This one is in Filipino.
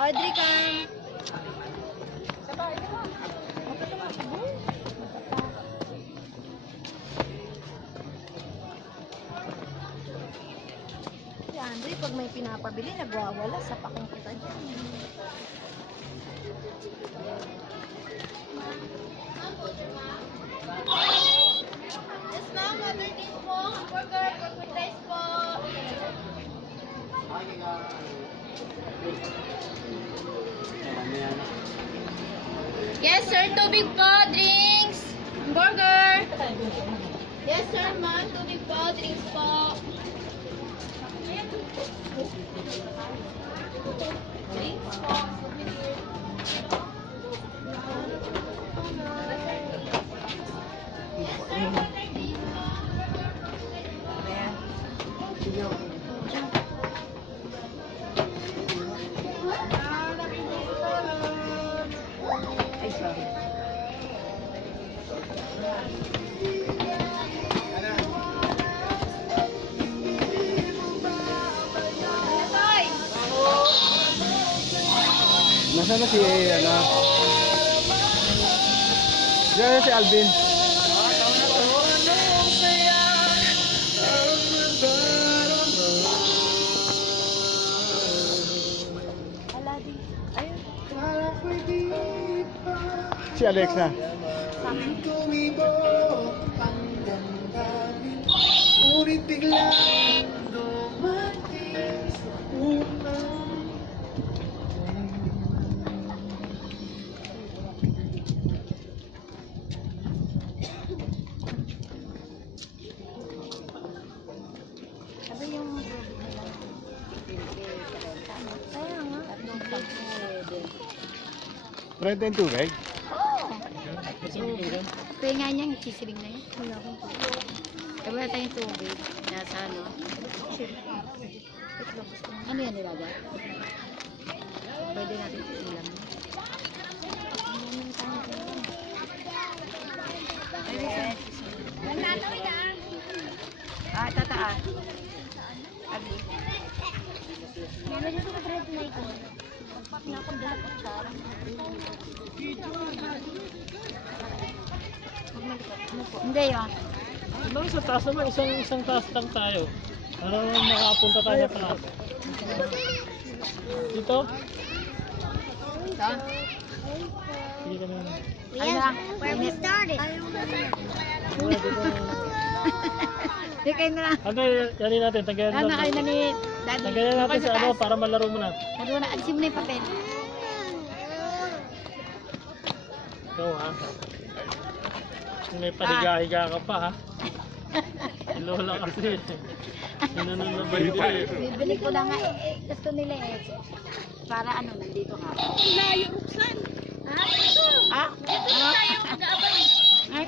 Audrey Cam. Si Andre, pag may pinapabili, nagwawala sa pakong kita dyan. Yes, ma'am. Order din po. Hamburger, pork with rice po. Yes, sir. Tubig po. Drinks. Hamburger. Yes, sir, ma'am. Tubig po. Drinks po. Drinks po. Ay, sorry. Nasaan na si, ano? Diyan na si Alvin. Aladi. Ayun. Si Alexa. Ngunit biglang dumating sa unang Sabi yung kaya nga. Rent and tubig. Kaya nga niya, sisiling na yan. Wala akong tubig. Kaya wala tayong tubig. Nasa ano? Ano yan nilagay? Pwede natin ilam. Ah, tataan. Abi. Meron dito ka bread na ito. Pag nakabala ko siya. Hindi yun. Ano sa taas naman, isang taas lang tayo. Ano makapunta tayo sa taas? Dito? Ito? Sige ka na. Ayun lang. Where we started. Hindi kayo na lang. Ano, yanin natin, tanggalin Ano kayo na natin. ni Daddy? Tanggalin natin sa ano, para malaro mo na. Ano na, alisin mo na yung papel. Ikaw ha. May paligahiga ka pa ha. Si Lola kasi. Sinanunabay din eh. Bibili ko na nga eh. Gusto nila eh. Para ano, nandito ka. Layo, Ruksan. Ah? Ito tayo mag-aabay. Ay,